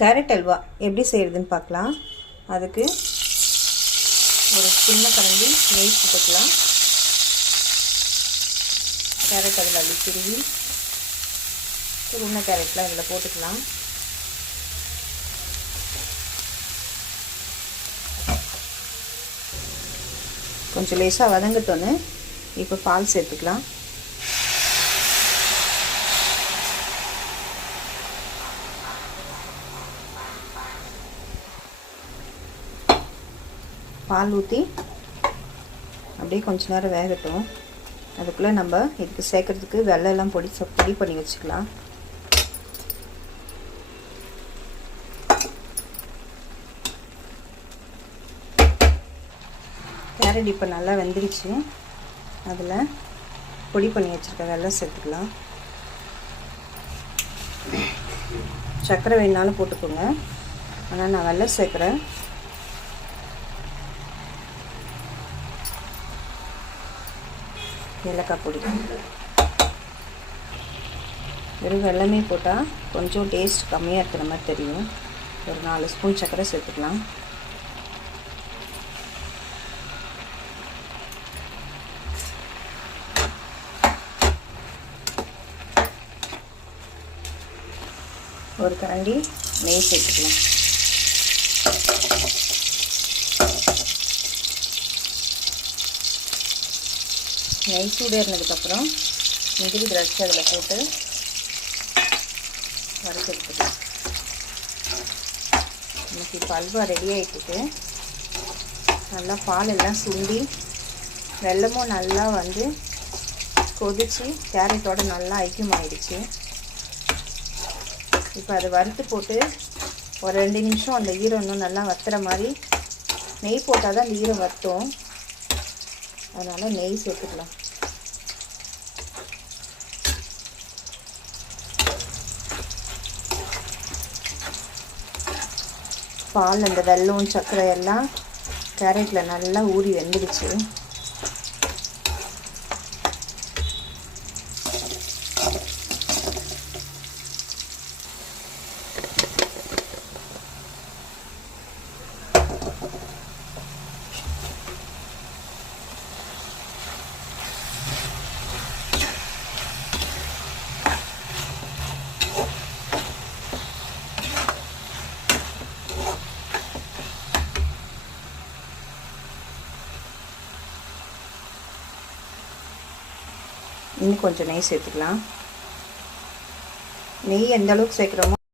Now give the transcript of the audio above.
Carrot halwa எப்படி செய்கிறதுன்னு பார்க்கலாம். அதுக்கு ஒரு சின்ன கரண்டி நெய் போட்டுக்கலாம். கேரட் அதில் அள்ளி திருவி துருவின கேரட்லாம் அதில் போட்டுக்கலாம். கொஞ்சம் லேசாக வதங்கட்டோன்னு இப்போ பால் சேர்த்துக்கலாம். பால் ஊற்றி அப்படியே கொஞ்ச நேரம் வேகட்டும். அதுக்குள்ளே நம்ம இதுக்கு சேர்க்குறதுக்கு வெள்ளெல்லாம் பொடி பண்ணி வச்சுக்கலாம். கேரட் இப்போ நல்லா வெந்துருச்சு. அதில் பொடி பண்ணி வச்சுருக்க வெல்லம் சேர்த்துக்கலாம். சர்க்கரை வேணாலும் போட்டுக்கோங்க, ஆனால் நான் வெல்லம் சேர்க்குறேன். ஏலக்காய் பொடி வெறும் வெல்லமே போட்டால் கொஞ்சம் டேஸ்ட் கம்மியாக இருக்கிற மாதிரி தெரியும். ஒரு 4 ஸ்பூன் சர்க்கரை சேர்த்துக்கலாம். ஒரு கரண்டி நெய் சேர்த்துக்கலாம். நெய் சூடேறினதுக்கப்புறம் முந்திரி திராட்சை அதில் போட்டு வறுத்து எடுத்துக்கலாம். நமக்கு இப்போ அல்வா ரெடி ஆகிட்டுருக்கு. நல்லா பால் எல்லாம் சுண்டி வெல்லமும் நல்லா வந்து கொதித்து கேரட்டோடு நல்லா ஐக்கியமாகிடுச்சு. இப்போ அதை வறுத்து போட்டு ஒரு 2 நிமிஷம் அந்த ஈரம் இன்னும் நல்லா வத்துற மாதிரி நெய் போட்டால் தான் அந்த ஈரம் வற்றும். அதனால் நெய் சேர்த்துக்கலாம். பால் அந்த வெல்லம் சர்க்கரை எல்லாம் கேரட்டில் நல்லா ஊறி வெந்துடுச்சு. இன்னும் கொஞ்சம் நெய் சேர்த்துக்கலாம். நெய் எந்த அளவுக்கு சேர்க்குறோமோ